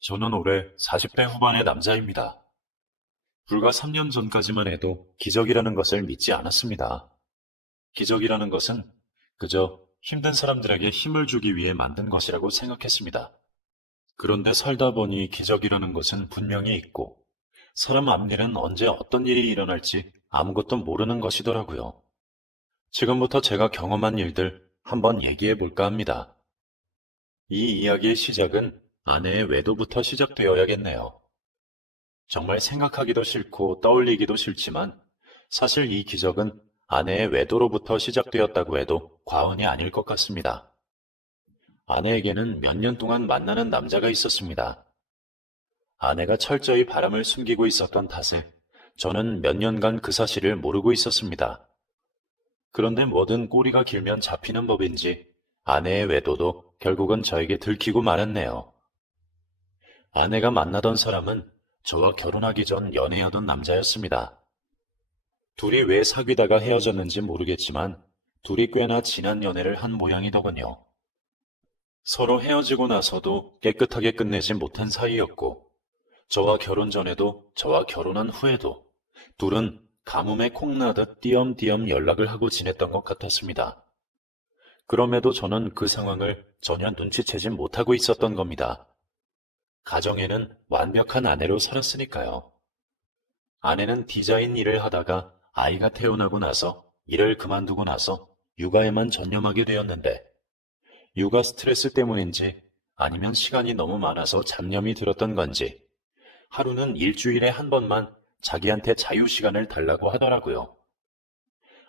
저는 올해 40대 후반의 남자입니다. 불과 3년 전까지만 해도 기적이라는 것을 믿지 않았습니다. 기적이라는 것은 그저 힘든 사람들에게 힘을 주기 위해 만든 것이라고 생각했습니다. 그런데 살다 보니 기적이라는 것은 분명히 있고 사람 앞일은 언제 어떤 일이 일어날지 아무것도 모르는 것이더라고요. 지금부터 제가 경험한 일들 한번 얘기해 볼까 합니다. 이 이야기의 시작은 아내의 외도부터 시작되어야겠네요. 정말 생각하기도 싫고 떠올리기도 싫지만 사실 이 기적은 아내의 외도로부터 시작되었다고 해도 과언이 아닐 것 같습니다. 아내에게는 몇 년 동안 만나는 남자가 있었습니다. 아내가 철저히 바람을 숨기고 있었던 탓에 저는 몇 년간 그 사실을 모르고 있었습니다. 그런데 뭐든 꼬리가 길면 잡히는 법인지 아내의 외도도 결국은 저에게 들키고 말았네요. 아내가 만나던 사람은 저와 결혼하기 전 연애하던 남자였습니다. 둘이 왜 사귀다가 헤어졌는지 모르겠지만 둘이 꽤나 진한 연애를 한 모양이더군요. 서로 헤어지고 나서도 깨끗하게 끝내지 못한 사이였고 저와 결혼 전에도 저와 결혼한 후에도 둘은 가뭄에 콩나듯 띄엄띄엄 연락을 하고 지냈던 것 같았습니다. 그럼에도 저는 그 상황을 전혀 눈치채지 못하고 있었던 겁니다. 가정에는 완벽한 아내로 살았으니까요. 아내는 디자인 일을 하다가 아이가 태어나고 나서 일을 그만두고 나서 육아에만 전념하게 되었는데 육아 스트레스 때문인지 아니면 시간이 너무 많아서 잡념이 들었던 건지 하루는 일주일에 한 번만 자기한테 자유시간을 달라고 하더라고요.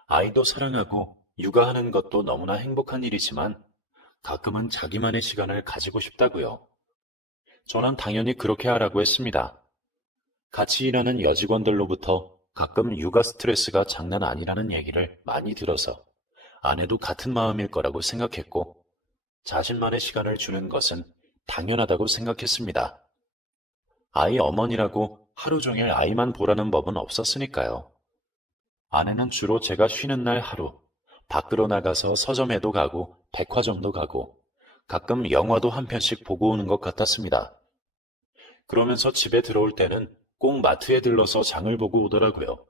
아이도 사랑하고 육아하는 것도 너무나 행복한 일이지만 가끔은 자기만의 시간을 가지고 싶다고요. 저는 당연히 그렇게 하라고 했습니다. 같이 일하는 여직원들로부터 가끔 육아 스트레스가 장난 아니라는 얘기를 많이 들어서 아내도 같은 마음일 거라고 생각했고 자신만의 시간을 주는 것은 당연하다고 생각했습니다. 아이 어머니라고 하루 종일 아이만 보라는 법은 없었으니까요. 아내는 주로 제가 쉬는 날 하루 밖으로 나가서 서점에도 가고 백화점도 가고 가끔 영화도 한 편씩 보고 오는 것 같았습니다. 그러면서 집에 들어올 때는 꼭 마트에 들러서 장을 보고 오더라고요.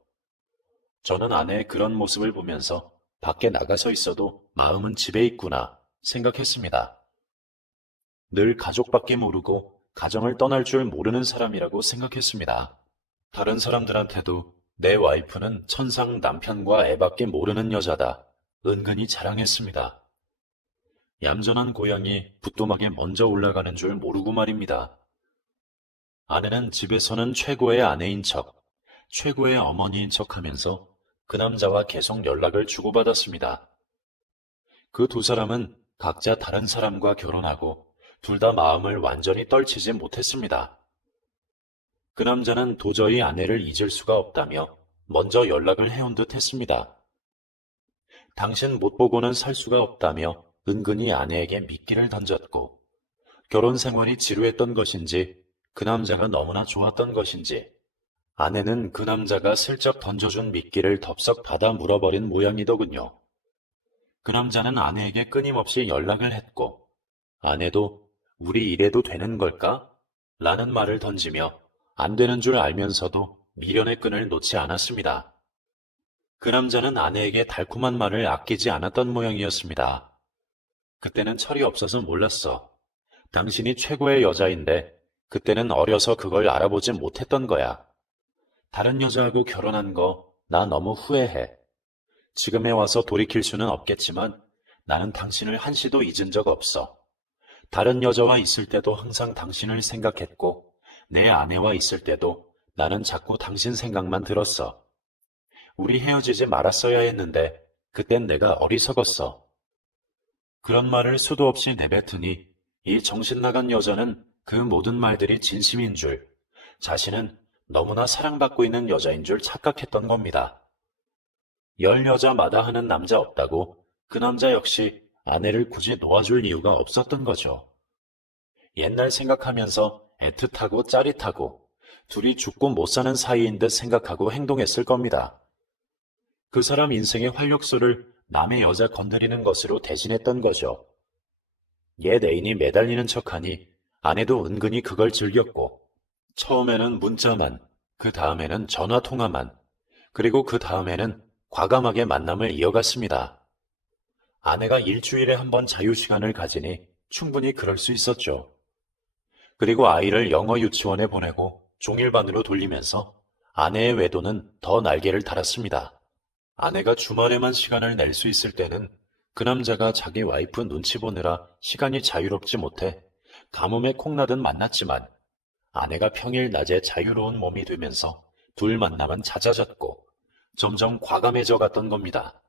저는 아내의 그런 모습을 보면서 밖에 나가서 있어도 마음은 집에 있구나 생각했습니다. 늘 가족밖에 모르고 가정을 떠날 줄 모르는 사람이라고 생각했습니다. 다른 사람들한테도 내 와이프는 천상 남편과 애밖에 모르는 여자다. 은근히 자랑했습니다. 얌전한 고양이 부뚜막에 먼저 올라가는 줄 모르고 말입니다. 아내는 집에서는 최고의 아내인 척, 최고의 어머니인 척 하면서 그 남자와 계속 연락을 주고받았습니다. 그 두 사람은 각자 다른 사람과 결혼하고 둘 다 마음을 완전히 떨치지 못했습니다. 그 남자는 도저히 아내를 잊을 수가 없다며 먼저 연락을 해온 듯 했습니다. 당신 못 보고는 살 수가 없다며 은근히 아내에게 미끼를 던졌고 결혼 생활이 지루했던 것인지 그 남자가 너무나 좋았던 것인지 아내는 그 남자가 슬쩍 던져준 미끼를 덥석 받아 물어버린 모양이더군요. 그 남자는 아내에게 끊임없이 연락을 했고 아내도 우리 이래도 되는 걸까? 라는 말을 던지며 안 되는 줄 알면서도 미련의 끈을 놓지 않았습니다. 그 남자는 아내에게 달콤한 말을 아끼지 않았던 모양이었습니다. 그때는 철이 없어서 몰랐어. 당신이 최고의 여자인데 그때는 어려서 그걸 알아보지 못했던 거야. 다른 여자하고 결혼한 거 나 너무 후회해. 지금에 와서 돌이킬 수는 없겠지만 나는 당신을 한시도 잊은 적 없어. 다른 여자와 있을 때도 항상 당신을 생각했고 내 아내와 있을 때도 나는 자꾸 당신 생각만 들었어. 우리 헤어지지 말았어야 했는데 그땐 내가 어리석었어. 그런 말을 수도 없이 내뱉으니 이 정신 나간 여자는 그 모든 말들이 진심인 줄, 자신은 너무나 사랑받고 있는 여자인 줄 착각했던 겁니다. 열 여자마다 하는 남자 없다고 그 남자 역시 아내를 굳이 놓아줄 이유가 없었던 거죠. 옛날 생각하면서 애틋하고 짜릿하고 둘이 죽고 못 사는 사이인 듯 생각하고 행동했을 겁니다. 그 사람 인생의 활력소를 남의 여자 건드리는 것으로 대신했던 거죠. 옛 애인이 매달리는 척하니 아내도 은근히 그걸 즐겼고, 처음에는 문자만, 그 다음에는 전화 통화만, 그리고 그 다음에는 과감하게 만남을 이어갔습니다. 아내가 일주일에 한 번 자유시간을 가지니 충분히 그럴 수 있었죠. 그리고 아이를 영어 유치원에 보내고 종일반으로 돌리면서 아내의 외도는 더 날개를 달았습니다. 아내가 주말에만 시간을 낼 수 있을 때는 그 남자가 자기 와이프 눈치 보느라 시간이 자유롭지 못해 가뭄에 콩나듯 만났지만 아내가 평일 낮에 자유로운 몸이 되면서 둘 만남은 잦아졌고 점점 과감해져 갔던 겁니다.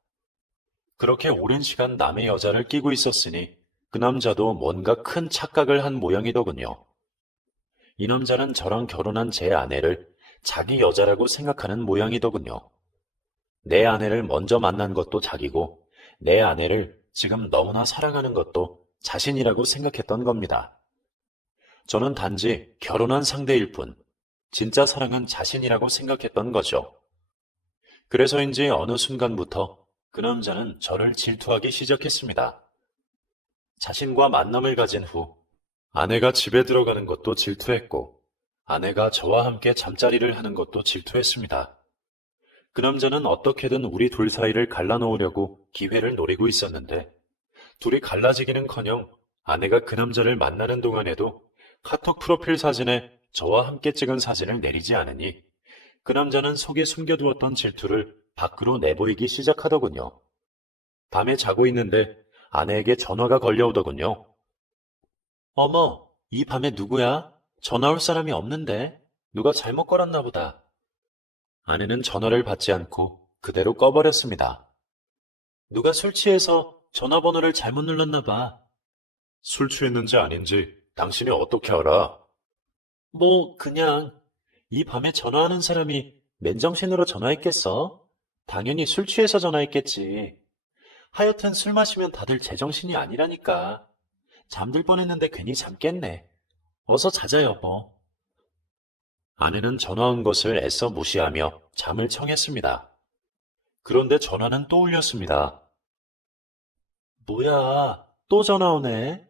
그렇게 오랜 시간 남의 여자를 끼고 있었으니 그 남자도 뭔가 큰 착각을 한 모양이더군요. 이 남자는 저랑 결혼한 제 아내를 자기 여자라고 생각하는 모양이더군요. 내 아내를 먼저 만난 것도 자기고 내 아내를 지금 너무나 사랑하는 것도 자신이라고 생각했던 겁니다. 저는 단지 결혼한 상대일 뿐, 진짜 사랑은 자신이라고 생각했던 거죠. 그래서인지 어느 순간부터 그 남자는 저를 질투하기 시작했습니다. 자신과 만남을 가진 후 아내가 집에 들어가는 것도 질투했고 아내가 저와 함께 잠자리를 하는 것도 질투했습니다. 그 남자는 어떻게든 우리 둘 사이를 갈라놓으려고 기회를 노리고 있었는데 둘이 갈라지기는커녕 아내가 그 남자를 만나는 동안에도 카톡 프로필 사진에 저와 함께 찍은 사진을 내리지 않으니 그 남자는 속에 숨겨두었던 질투를 밖으로 내보이기 시작하더군요. 밤에 자고 있는데 아내에게 전화가 걸려오더군요. 어머, 이 밤에 누구야? 전화 올 사람이 없는데? 누가 잘못 걸었나 보다. 아내는 전화를 받지 않고 그대로 꺼버렸습니다. 누가 술 취해서 전화번호를 잘못 눌렀나 봐. 술 취했는지 아닌지 당신이 어떻게 알아? 뭐, 그냥 이 밤에 전화하는 사람이 맨정신으로 전화했겠어? 당연히 술 취해서 전화했겠지. 하여튼 술 마시면 다들 제정신이 아니라니까. 잠들 뻔했는데 괜히 잠깼네. 어서 자자, 여보. 아내는 전화 온 것을 애써 무시하며 잠을 청했습니다. 그런데 전화는 또 울렸습니다. 뭐야, 또 전화 오네.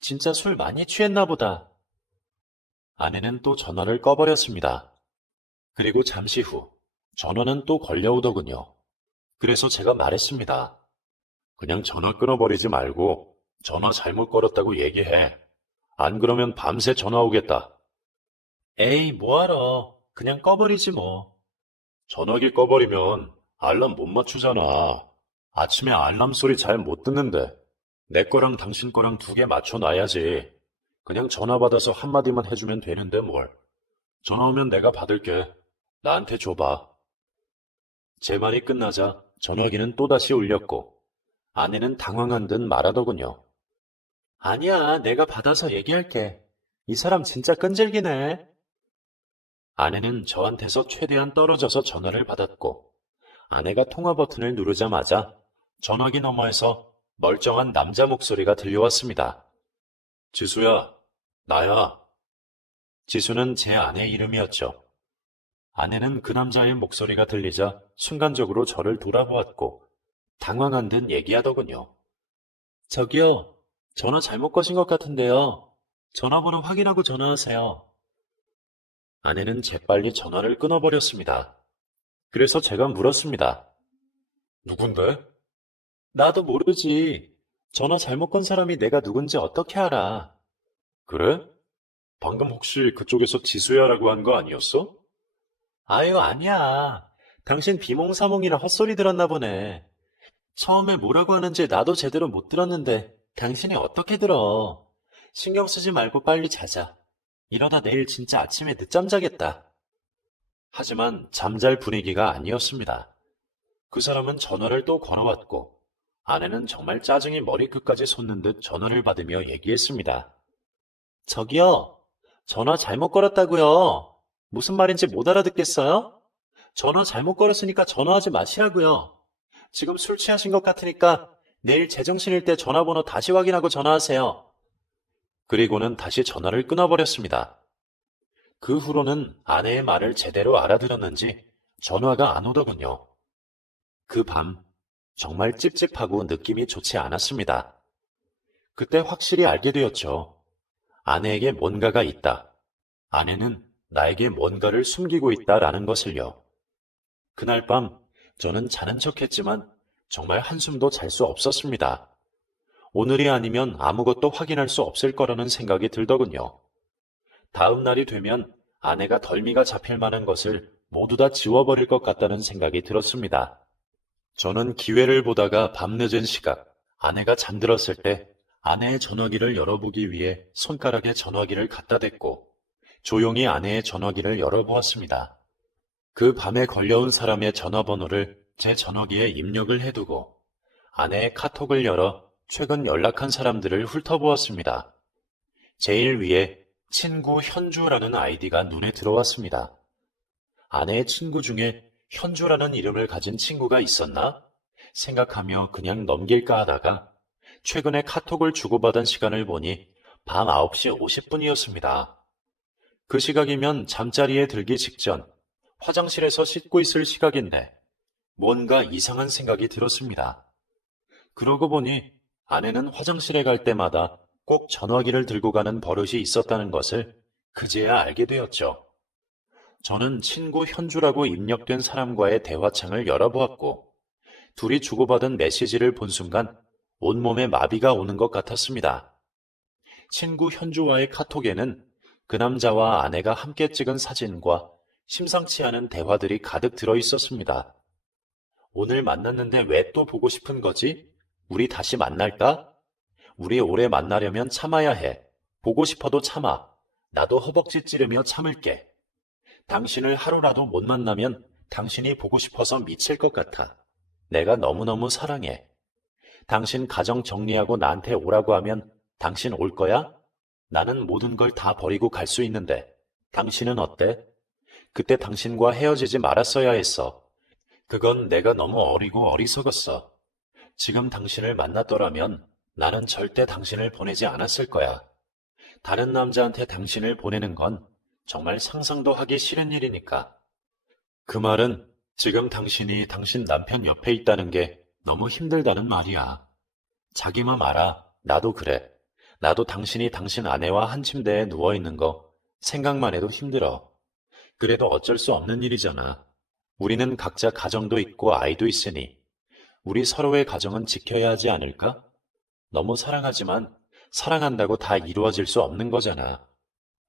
진짜 술 많이 취했나 보다. 아내는 또 전화를 꺼버렸습니다. 그리고 잠시 후 전화는 또 걸려오더군요. 그래서 제가 말했습니다. 그냥 전화 끊어버리지 말고 전화 잘못 걸었다고 얘기해. 안 그러면 밤새 전화 오겠다. 에이, 뭐하러. 그냥 꺼버리지 뭐. 전화기 꺼버리면 알람 못 맞추잖아. 아침에 알람 소리 잘 못 듣는데 내 거랑 당신 거랑 두 개 맞춰놔야지. 그냥 전화 받아서 한마디만 해주면 되는데 뭘. 전화 오면 내가 받을게. 나한테 줘봐. 제 말이 끝나자 전화기는 또다시 울렸고 아내는 당황한 듯 말하더군요. 아니야, 내가 받아서 얘기할게. 이 사람 진짜 끈질기네. 아내는 저한테서 최대한 떨어져서 전화를 받았고 아내가 통화 버튼을 누르자마자 전화기 너머에서 멀쩡한 남자 목소리가 들려왔습니다. 지수야, 나야. 지수는 제 아내 이름이었죠. 아내는 그 남자의 목소리가 들리자 순간적으로 저를 돌아보았고 당황한 듯 얘기하더군요. 저기요, 전화 잘못 거신 것 같은데요. 전화번호 확인하고 전화하세요. 아내는 재빨리 전화를 끊어버렸습니다. 그래서 제가 물었습니다. 누군데? 나도 모르지. 전화 잘못 건 사람이 내가 누군지 어떻게 알아? 그래? 방금 혹시 그쪽에서 지수야라고 한 거 아니었어? 아유, 아니야. 당신 비몽사몽이라 헛소리 들었나 보네. 처음에 뭐라고 하는지 나도 제대로 못 들었는데 당신이 어떻게 들어? 신경 쓰지 말고 빨리 자자. 이러다 내일 진짜 아침에 늦잠 자겠다. 하지만 잠잘 분위기가 아니었습니다. 그 사람은 전화를 또 걸어왔고 아내는 정말 짜증이 머리끝까지 솟는 듯 전화를 받으며 얘기했습니다. 저기요, 전화 잘못 걸었다고요. 무슨 말인지 못 알아듣겠어요? 전화 잘못 걸었으니까 전화하지 마시라고요. 지금 술 취하신 것 같으니까 내일 제정신일 때 전화번호 다시 확인하고 전화하세요. 그리고는 다시 전화를 끊어버렸습니다. 그 후로는 아내의 말을 제대로 알아들었는지 전화가 안 오더군요. 그 밤 정말 찝찝하고 느낌이 좋지 않았습니다. 그때 확실히 알게 되었죠. 아내에게 뭔가가 있다. 아내는 나에게 뭔가를 숨기고 있다라는 것을요. 그날 밤 저는 자는 척했지만 정말 한숨도 잘 수 없었습니다. 오늘이 아니면 아무것도 확인할 수 없을 거라는 생각이 들더군요. 다음 날이 되면 아내가 덜미가 잡힐 만한 것을 모두 다 지워버릴 것 같다는 생각이 들었습니다. 저는 기회를 보다가 밤늦은 시각, 아내가 잠들었을 때 아내의 전화기를 열어보기 위해 손가락에 전화기를 갖다 댔고 조용히 아내의 전화기를 열어보았습니다. 그 밤에 걸려온 사람의 전화번호를 제 전화기에 입력을 해두고 아내의 카톡을 열어 최근 연락한 사람들을 훑어보았습니다. 제일 위에 친구 현주라는 아이디가 눈에 들어왔습니다. 아내의 친구 중에 현주라는 이름을 가진 친구가 있었나? 생각하며 그냥 넘길까 하다가 최근에 카톡을 주고받은 시간을 보니 밤 9시 50분이었습니다. 그 시각이면 잠자리에 들기 직전 화장실에서 씻고 있을 시각인데 뭔가 이상한 생각이 들었습니다. 그러고 보니 아내는 화장실에 갈 때마다 꼭 전화기를 들고 가는 버릇이 있었다는 것을 그제야 알게 되었죠. 저는 친구 현주라고 입력된 사람과의 대화창을 열어보았고 둘이 주고받은 메시지를 본 순간 온몸에 마비가 오는 것 같았습니다. 친구 현주와의 카톡에는 그 남자와 아내가 함께 찍은 사진과 심상치 않은 대화들이 가득 들어 있었습니다. 오늘 만났는데 왜 또 보고 싶은 거지? 우리 다시 만날까? 우리 오래 만나려면 참아야 해. 보고 싶어도 참아. 나도 허벅지 찌르며 참을게. 당신을 하루라도 못 만나면 당신이 보고 싶어서 미칠 것 같아. 내가 너무너무 사랑해. 당신 가정 정리하고 나한테 오라고 하면 당신 올 거야? 나는 모든 걸 다 버리고 갈 수 있는데 당신은 어때? 그때 당신과 헤어지지 말았어야 했어. 그건 내가 너무 어리고 어리석었어. 지금 당신을 만났더라면 나는 절대 당신을 보내지 않았을 거야. 다른 남자한테 당신을 보내는 건 정말 상상도 하기 싫은 일이니까. 그 말은 지금 당신이 당신 남편 옆에 있다는 게 너무 힘들다는 말이야. 자기 맘 알아. 나도 그래. 나도 당신이 당신 아내와 한 침대에 누워있는 거 생각만 해도 힘들어. 그래도 어쩔 수 없는 일이잖아. 우리는 각자 가정도 있고 아이도 있으니 우리 서로의 가정은 지켜야 하지 않을까? 너무 사랑하지만 사랑한다고 다 이루어질 수 없는 거잖아.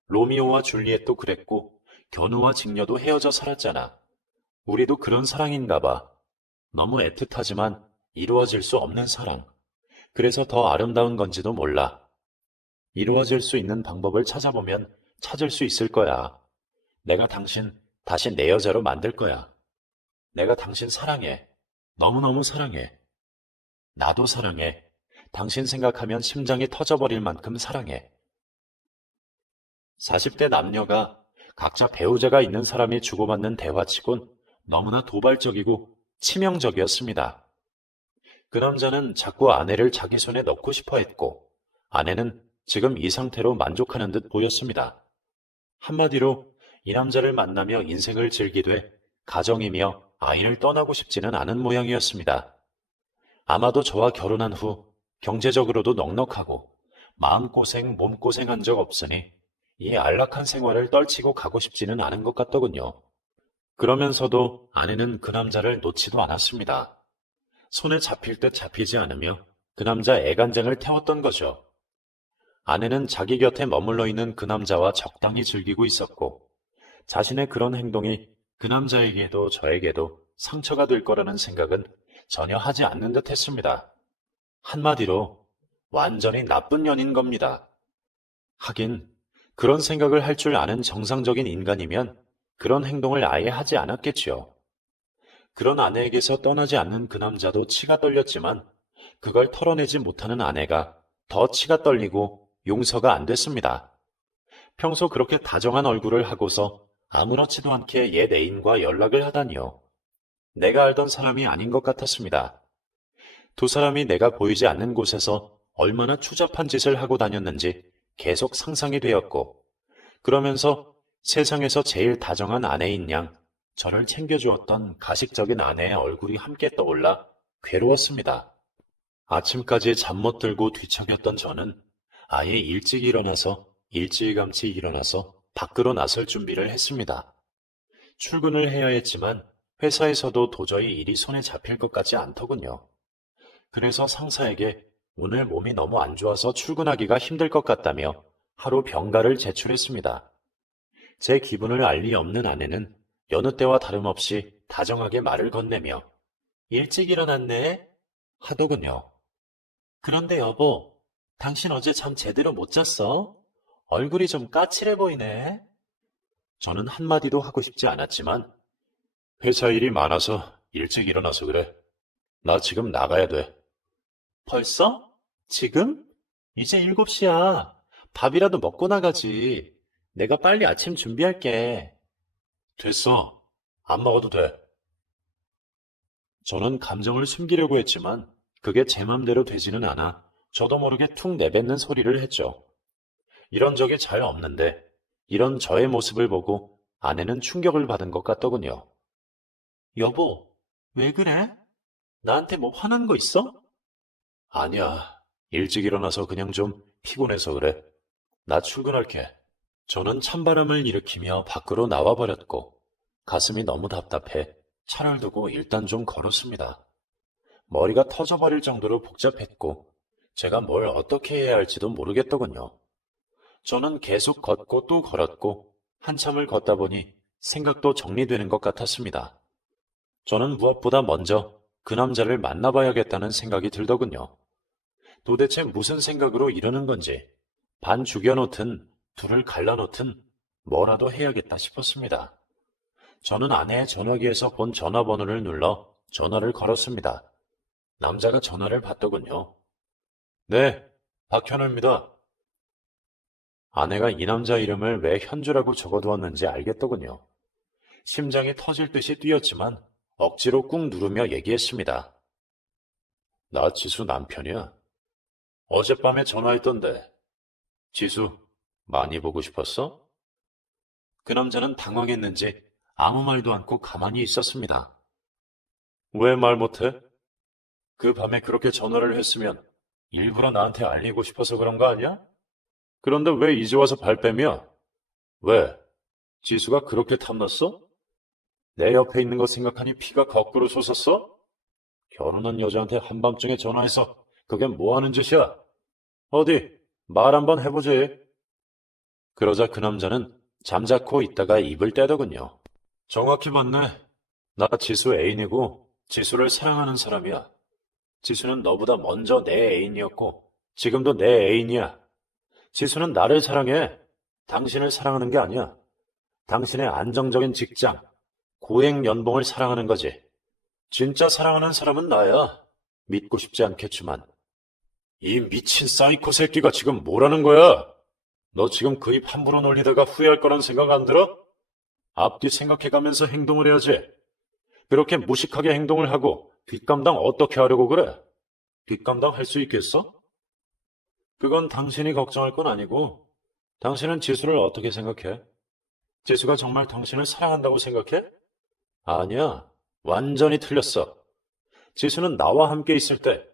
로미오와 줄리엣도 그랬고 견우와 직녀도 헤어져 살았잖아. 우리도 그런 사랑인가 봐. 너무 애틋하지만 이루어질 수 없는 사랑. 그래서 더 아름다운 건지도 몰라. 이루어질 수 있는 방법을 찾아보면 찾을 수 있을 거야. 내가 당신 다시 내 여자로 만들 거야. 내가 당신 사랑해. 너무너무 사랑해. 나도 사랑해. 당신 생각하면 심장이 터져버릴 만큼 사랑해. 40대 남녀가 각자 배우자가 있는 사람이 주고받는 대화치곤 너무나 도발적이고 치명적이었습니다. 그 남자는 자꾸 아내를 자기 손에 넣고 싶어 했고, 아내는 지금 이 상태로 만족하는 듯 보였습니다. 한마디로 이 남자를 만나며 인생을 즐기되 가정이며 아이를 떠나고 싶지는 않은 모양이었습니다. 아마도 저와 결혼한 후 경제적으로도 넉넉하고 마음고생, 몸고생한 적 없으니 이 안락한 생활을 떨치고 가고 싶지는 않은 것 같더군요. 그러면서도 아내는 그 남자를 놓지도 않았습니다. 손에 잡힐 듯 잡히지 않으며 그 남자 애간장을 태웠던 거죠. 아내는 자기 곁에 머물러 있는 그 남자와 적당히 즐기고 있었고 자신의 그런 행동이 그 남자에게도 저에게도 상처가 될 거라는 생각은 전혀 하지 않는 듯 했습니다. 한마디로 완전히 나쁜 년인 겁니다. 하긴 그런 생각을 할 줄 아는 정상적인 인간이면 그런 행동을 아예 하지 않았겠지요. 그런 아내에게서 떠나지 않는 그 남자도 치가 떨렸지만 그걸 털어내지 못하는 아내가 더 치가 떨리고 용서가 안 됐습니다. 평소 그렇게 다정한 얼굴을 하고서 아무렇지도 않게 옛 애인과 연락을 하다니요. 내가 알던 사람이 아닌 것 같았습니다. 두 사람이 내가 보이지 않는 곳에서 얼마나 추잡한 짓을 하고 다녔는지 계속 상상이 되었고, 그러면서 세상에서 제일 다정한 아내인 양 저를 챙겨주었던 가식적인 아내의 얼굴이 함께 떠올라 괴로웠습니다. 아침까지 잠 못 들고 뒤척였던 저는 아예 일찍 일어나서 일찌감치 일어나서 밖으로 나설 준비를 했습니다. 출근을 해야 했지만 회사에서도 도저히 일이 손에 잡힐 것 같지 않더군요. 그래서 상사에게 오늘 몸이 너무 안 좋아서 출근하기가 힘들 것 같다며 하루 병가를 제출했습니다. 제 기분을 알 리 없는 아내는 여느 때와 다름없이 다정하게 말을 건네며 일찍 일어났네 하더군요. 그런데 여보, 당신 어제 잠 제대로 못 잤어? 얼굴이 좀 까칠해 보이네. 저는 한마디도 하고 싶지 않았지만 회사 일이 많아서 일찍 일어나서 그래. 나 지금 나가야 돼. 벌써? 지금? 이제 7시야. 밥이라도 먹고 나가지. 내가 빨리 아침 준비할게. 됐어. 안 먹어도 돼. 저는 감정을 숨기려고 했지만 그게 제 맘대로 되지는 않아 저도 모르게 툭 내뱉는 소리를 했죠. 이런 적이 잘 없는데 이런 저의 모습을 보고 아내는 충격을 받은 것 같더군요. 여보, 왜 그래? 나한테 뭐 화난 거 있어? 아니야. 일찍 일어나서 그냥 좀 피곤해서 그래. 나 출근할게. 저는 찬바람을 일으키며 밖으로 나와버렸고 가슴이 너무 답답해 차를 두고 일단 좀 걸었습니다. 머리가 터져버릴 정도로 복잡했고 제가 뭘 어떻게 해야 할지도 모르겠더군요. 저는 계속 걷고 또 걸었고 한참을 걷다 보니 생각도 정리되는 것 같았습니다. 저는 무엇보다 먼저 그 남자를 만나봐야겠다는 생각이 들더군요. 도대체 무슨 생각으로 이러는 건지 반 죽여놓든 둘을 갈라놓든 뭐라도 해야겠다 싶었습니다. 저는 아내의 전화기에서 본 전화번호를 눌러 전화를 걸었습니다. 남자가 전화를 받더군요. 네, 박현우입니다. 아내가 이 남자 이름을 왜 현주라고 적어두었는지 알겠더군요. 심장이 터질 듯이 뛰었지만 억지로 꾹 누르며 얘기했습니다. 나 지수 남편이야. 어젯밤에 전화했던데. 지수, 많이 보고 싶었어? 그 남자는 당황했는지 아무 말도 않고 가만히 있었습니다. 왜 말 못해? 그 밤에 그렇게 전화를 했으면 일부러 나한테 알리고 싶어서 그런 거 아니야? 그런데 왜 이제 와서 발뺌이야? 왜? 지수가 그렇게 탐났어? 내 옆에 있는 거 생각하니 피가 거꾸로 솟았어? 결혼한 여자한테 한밤중에 전화해서 그게 뭐 하는 짓이야? 어디, 말 한번 해보지. 그러자 그 남자는 잠자코 있다가 입을 떼더군요. 정확히 맞네. 나 지수 애인이고 지수를 사랑하는 사람이야. 지수는 너보다 먼저 내 애인이었고 지금도 내 애인이야. 지수는 나를 사랑해. 당신을 사랑하는 게 아니야. 당신의 안정적인 직장, 고액 연봉을 사랑하는 거지. 진짜 사랑하는 사람은 나야. 믿고 싶지 않겠지만. 이 미친 사이코 새끼가 지금 뭐라는 거야? 너 지금 그 입 함부로 놀리다가 후회할 거란 생각 안 들어? 앞뒤 생각해가면서 행동을 해야지. 그렇게 무식하게 행동을 하고 뒷감당 어떻게 하려고 그래? 뒷감당 할 수 있겠어? 그건 당신이 걱정할 건 아니고 당신은 지수를 어떻게 생각해? 지수가 정말 당신을 사랑한다고 생각해? 아니야. 완전히 틀렸어. 지수는 나와 함께 있을 때,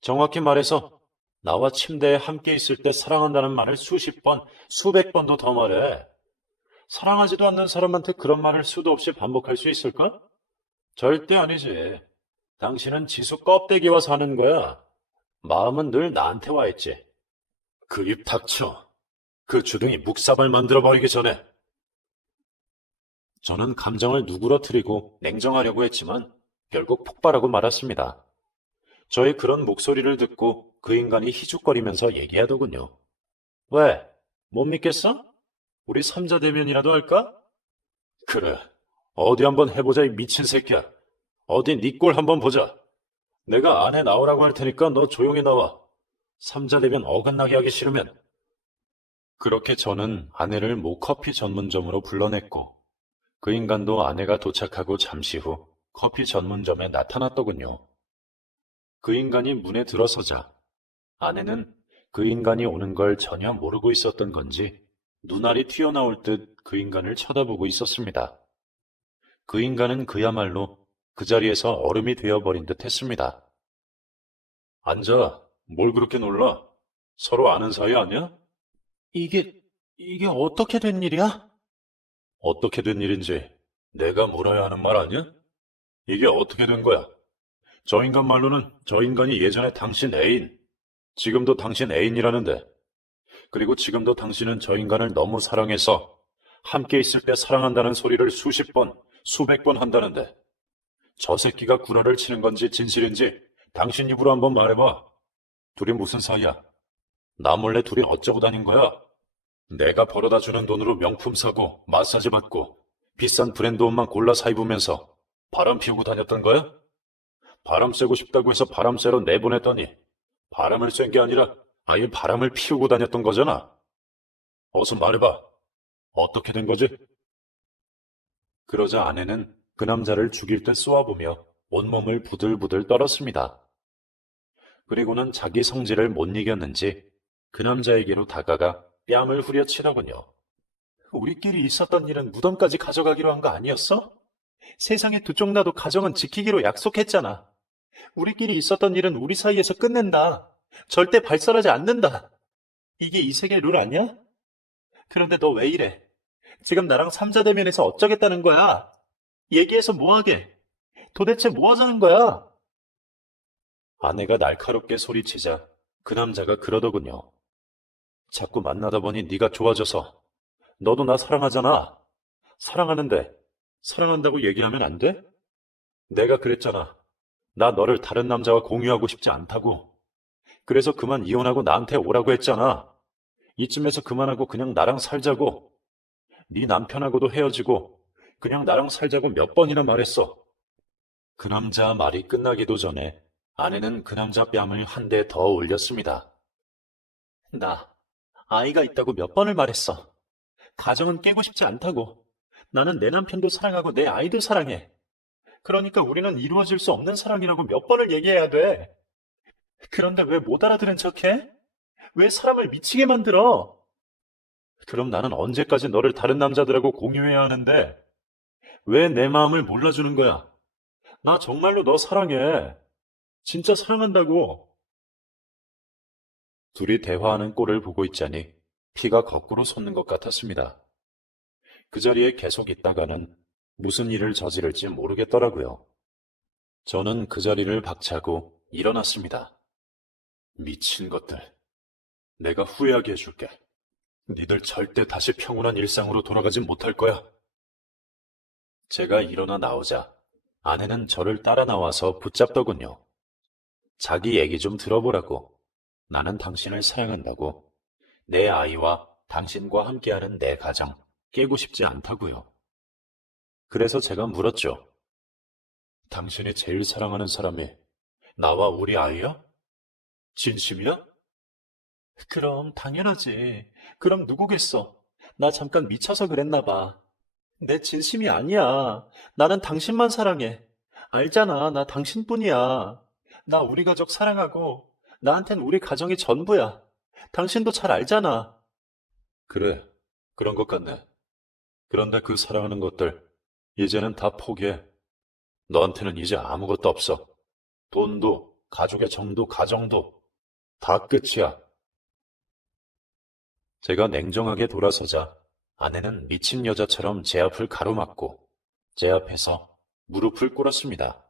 정확히 말해서 나와 침대에 함께 있을 때 사랑한다는 말을 수십 번, 수백 번도 더 말해. 사랑하지도 않는 사람한테 그런 말을 수도 없이 반복할 수 있을까? 절대 아니지. 당신은 지수 껍데기와 사는 거야. 마음은 늘 나한테 와 있지. 그 입 닥쳐. 그 주둥이 묵사발 만들어버리기 전에. 저는 감정을 누그러뜨리고 냉정하려고 했지만 결국 폭발하고 말았습니다. 저의 그런 목소리를 듣고 그 인간이 희죽거리면서 얘기하더군요. 왜? 못 믿겠어? 우리 삼자 대면이라도 할까? 그래. 어디 한번 해보자, 이 미친 새끼야. 어디 네 꼴 한번 보자. 내가 안에 나오라고 할 테니까 너 조용히 나와. 삼자 대면 어긋나게 하기 싫으면. 그렇게 저는 아내를 모커피 전문점으로 불러냈고 그 인간도 아내가 도착하고 잠시 후 커피 전문점에 나타났더군요. 그 인간이 문에 들어서자 아내는 그 인간이 오는 걸 전혀 모르고 있었던 건지 눈알이 튀어나올 듯 그 인간을 쳐다보고 있었습니다. 그 인간은 그야말로 그 자리에서 얼음이 되어버린 듯 했습니다. 앉아. 뭘 그렇게 놀라? 서로 아는 사이 아니야? 이게 이게 어떻게 된 일이야? 어떻게 된 일인지 내가 물어야 하는 말 아니야? 이게 어떻게 된 거야? 저 인간 말로는 저 인간이 예전에 당신 애인, 지금도 당신 애인이라는데, 그리고 지금도 당신은 저 인간을 너무 사랑해서 함께 있을 때 사랑한다는 소리를 수십 번, 수백 번 한다는데, 저 새끼가 구라를 치는 건지 진실인지 당신 입으로 한번 말해봐. 둘이 무슨 사이야? 나 몰래 둘이 어쩌고 다닌 거야? 내가 벌어다 주는 돈으로 명품 사고, 마사지 받고, 비싼 브랜드 옷만 골라 사 입으면서 바람 피우고 다녔던 거야? 바람 쐬고 싶다고 해서 바람 쐬러 내보냈더니 바람을 쐴 게 아니라 아예 바람을 피우고 다녔던 거잖아. 어서 말해봐. 어떻게 된 거지? 그러자 아내는 그 남자를 죽일 듯 쏘아보며 온몸을 부들부들 떨었습니다. 그리고는 자기 성질을 못 이겼는지 그 남자에게로 다가가 뺨을 후려치더군요. 우리끼리 있었던 일은 무덤까지 가져가기로 한 거 아니었어? 세상에 두 쪽 나도 가정은 지키기로 약속했잖아. 우리끼리 있었던 일은 우리 사이에서 끝낸다. 절대 발설하지 않는다. 이게 이 세계 룰 아니야? 그런데 너 왜 이래? 지금 나랑 삼자 대면에서 어쩌겠다는 거야? 얘기해서 뭐하게? 도대체 뭐 하자는 거야? 아내가 날카롭게 소리치자 그 남자가 그러더군요. 자꾸 만나다 보니 네가 좋아져서 너도 나 사랑하잖아. 사랑하는데 사랑한다고 얘기하면 안 돼? 내가 그랬잖아. 나 너를 다른 남자와 공유하고 싶지 않다고. 그래서 그만 이혼하고 나한테 오라고 했잖아. 이쯤에서 그만하고 그냥 나랑 살자고. 네 남편하고도 헤어지고 그냥 나랑 살자고 몇 번이나 말했어. 그 남자 말이 끝나기도 전에 아내는 그 남자 뺨을 한 대 더 올렸습니다. 나 아이가 있다고 몇 번을 말했어. 가정은 깨고 싶지 않다고. 나는 내 남편도 사랑하고 내 아이도 사랑해. 그러니까 우리는 이루어질 수 없는 사랑이라고 몇 번을 얘기해야 돼. 그런데 왜 못 알아들은 척해? 왜 사람을 미치게 만들어? 그럼 나는 언제까지 너를 다른 남자들하고 공유해야 하는데? 왜 내 마음을 몰라주는 거야? 나 정말로 너 사랑해. 진짜 사랑한다고. 둘이 대화하는 꼴을 보고 있자니 피가 거꾸로 솟는 것 같았습니다. 그 자리에 계속 있다가는 무슨 일을 저지를지 모르겠더라고요. 저는 그 자리를 박차고 일어났습니다. 미친 것들. 내가 후회하게 해줄게. 니들 절대 다시 평온한 일상으로 돌아가지 못할 거야. 제가 일어나 나오자 아내는 저를 따라 나와서 붙잡더군요. 자기 얘기 좀 들어보라고. 나는 당신을 사랑한다고. 내 아이와 당신과 함께하는 내 가정 깨고 싶지 않다고요. 그래서 제가 물었죠. 당신이 제일 사랑하는 사람이 나와 우리 아이야? 진심이야? 그럼 당연하지. 그럼 누구겠어? 나 잠깐 미쳐서 그랬나 봐. 내 진심이 아니야. 나는 당신만 사랑해. 알잖아. 나 당신뿐이야. 나 우리 가족 사랑하고 나한텐 우리 가정이 전부야. 당신도 잘 알잖아. 그래. 그런 것 같네. 그런데 그 사랑하는 것들 이제는 다 포기해. 너한테는 이제 아무것도 없어. 돈도, 가족의 정도, 가정도 다 끝이야. 제가 냉정하게 돌아서자 아내는 미친 여자처럼 제 앞을 가로막고 제 앞에서 무릎을 꿇었습니다.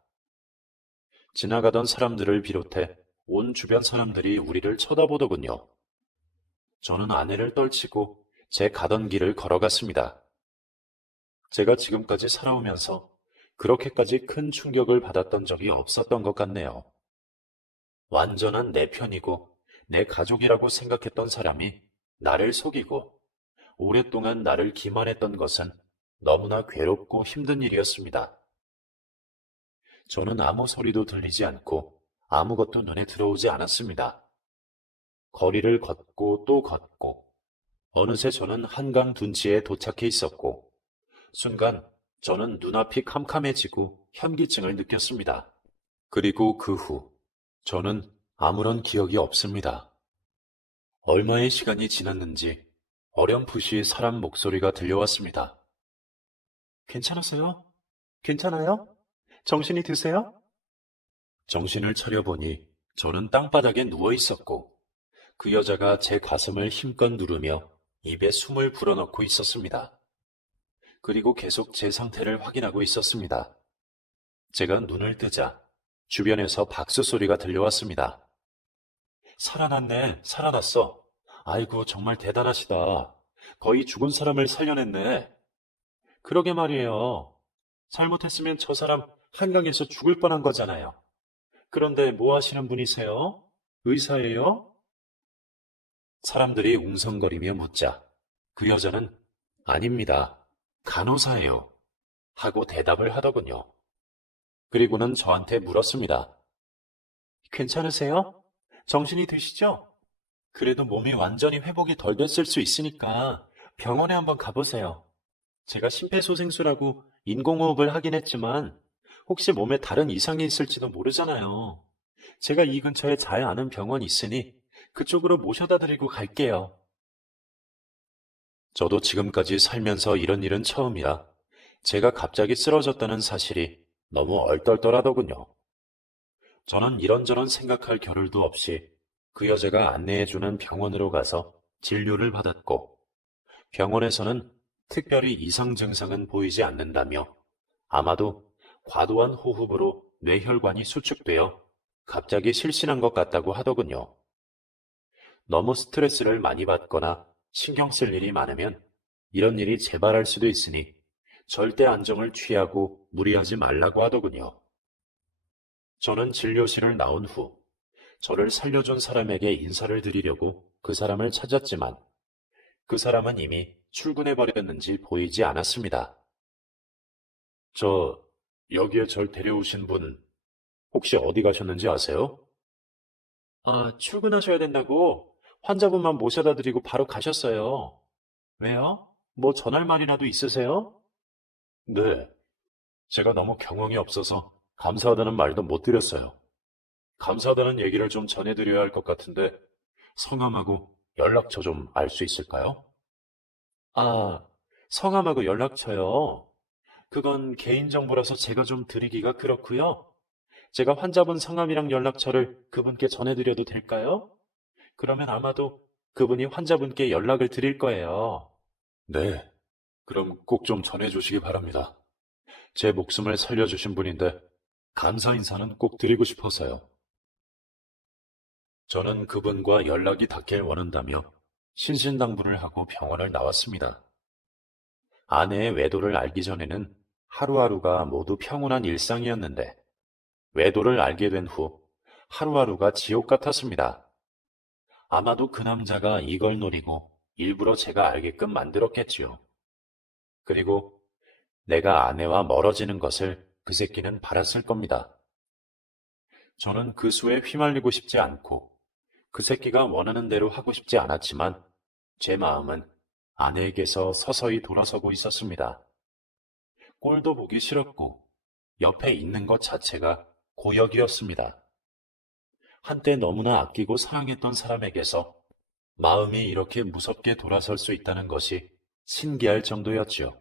지나가던 사람들을 비롯해 온 주변 사람들이 우리를 쳐다보더군요. 저는 아내를 떨치고 제 가던 길을 걸어갔습니다. 제가 지금까지 살아오면서 그렇게까지 큰 충격을 받았던 적이 없었던 것 같네요. 완전한 내 편이고 내 가족이라고 생각했던 사람이 나를 속이고 오랫동안 나를 기만했던 것은 너무나 괴롭고 힘든 일이었습니다. 저는 아무 소리도 들리지 않고 아무것도 눈에 들어오지 않았습니다. 거리를 걷고 또 걷고 어느새 저는 한강 둔치에 도착해 있었고 순간 저는 눈앞이 캄캄해지고 현기증을 느꼈습니다. 그리고 그 후 저는 아무런 기억이 없습니다. 얼마의 시간이 지났는지 어렴풋이 사람 목소리가 들려왔습니다. 괜찮으세요? 괜찮아요? 정신이 드세요? 정신을 차려보니 저는 땅바닥에 누워 있었고 그 여자가 제 가슴을 힘껏 누르며 입에 숨을 불어넣고 있었습니다. 그리고 계속 제 상태를 확인하고 있었습니다. 제가 눈을 뜨자 주변에서 박수 소리가 들려왔습니다. 살아났네, 살아났어. 아이고, 정말 대단하시다. 거의 죽은 사람을 살려냈네. 그러게 말이에요. 잘못했으면 저 사람 한강에서 죽을 뻔한 거잖아요. 그런데 뭐 하시는 분이세요? 의사예요? 사람들이 웅성거리며 묻자 그 여자는 아닙니다. 간호사예요. 하고 대답을 하더군요. 그리고는 저한테 물었습니다. 괜찮으세요? 정신이 드시죠? 그래도 몸이 완전히 회복이 덜 됐을 수 있으니까 병원에 한번 가보세요. 제가 심폐소생술하고 인공호흡을 하긴 했지만 혹시 몸에 다른 이상이 있을지도 모르잖아요. 제가 이 근처에 잘 아는 병원이 있으니 그쪽으로 모셔다 드리고 갈게요. 저도 지금까지 살면서 이런 일은 처음이라 제가 갑자기 쓰러졌다는 사실이 너무 얼떨떨하더군요. 저는 이런저런 생각할 겨를도 없이 그 여자가 안내해주는 병원으로 가서 진료를 받았고 병원에서는 특별히 이상 증상은 보이지 않는다며 아마도 과도한 호흡으로 뇌혈관이 수축되어 갑자기 실신한 것 같다고 하더군요. 너무 스트레스를 많이 받거나 신경 쓸 일이 많으면 이런 일이 재발할 수도 있으니 절대 안정을 취하고 무리하지 말라고 하더군요. 저는 진료실을 나온 후 저를 살려준 사람에게 인사를 드리려고 그 사람을 찾았지만 그 사람은 이미 출근해버렸는지 보이지 않았습니다. 여기에 절 데려오신 분 혹시 어디 가셨는지 아세요? 아, 출근하셔야 된다고 환자분만 모셔다 드리고 바로 가셨어요. 왜요? 뭐 전할 말이라도 있으세요? 네, 제가 너무 경황이 없어서 감사하다는 말도 못 드렸어요. 감사하다는 얘기를 좀 전해드려야 할 것 같은데 성함하고 연락처 좀 알 수 있을까요? 아, 성함하고 연락처요. 그건 개인정보라서 제가 좀 드리기가 그렇고요. 제가 환자분 성함이랑 연락처를 그분께 전해드려도 될까요? 그러면 아마도 그분이 환자분께 연락을 드릴 거예요. 네, 그럼 꼭 좀 전해주시기 바랍니다. 제 목숨을 살려주신 분인데 감사 인사는 꼭 드리고 싶어서요. 저는 그분과 연락이 닿길 원한다며 신신당부를 하고 병원을 나왔습니다. 아내의 외도를 알기 전에는 하루하루가 모두 평온한 일상이었는데 외도를 알게 된 후 하루하루가 지옥 같았습니다. 아마도 그 남자가 이걸 노리고 일부러 제가 알게끔 만들었겠지요. 그리고 내가 아내와 멀어지는 것을 그 새끼는 바랐을 겁니다. 저는 그 수에 휘말리고 싶지 않고 그 새끼가 원하는 대로 하고 싶지 않았지만 제 마음은 아내에게서 서서히 돌아서고 있었습니다. 꼴도 보기 싫었고 옆에 있는 것 자체가 고역이었습니다. 한때 너무나 아끼고 사랑했던 사람에게서 마음이 이렇게 무섭게 돌아설 수 있다는 것이 신기할 정도였지요.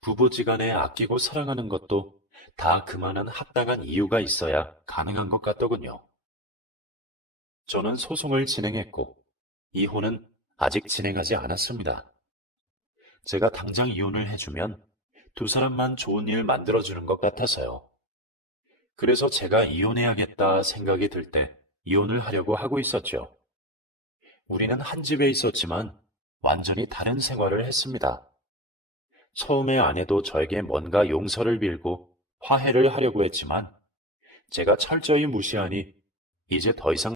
부부지간에 아끼고 사랑하는 것도 다 그만한 합당한 이유가 있어야 가능한 것 같더군요. 저는 소송을 진행했고 이혼은 아직 진행하지 않았습니다. 제가 당장 이혼을 해주면 두 사람만 좋은 일 만들어주는 것 같아서요. 그래서 제가 이혼해야겠다 생각이 들 때 이혼을 하려고 하고 있었죠. 우리는 한 집에 있었지만 완전히 다른 생활을 했습니다. 처음에 아내도 저에게 뭔가 용서를 빌고 화해를 하려고 했지만 제가 철저히 무시하니 이제 더 이상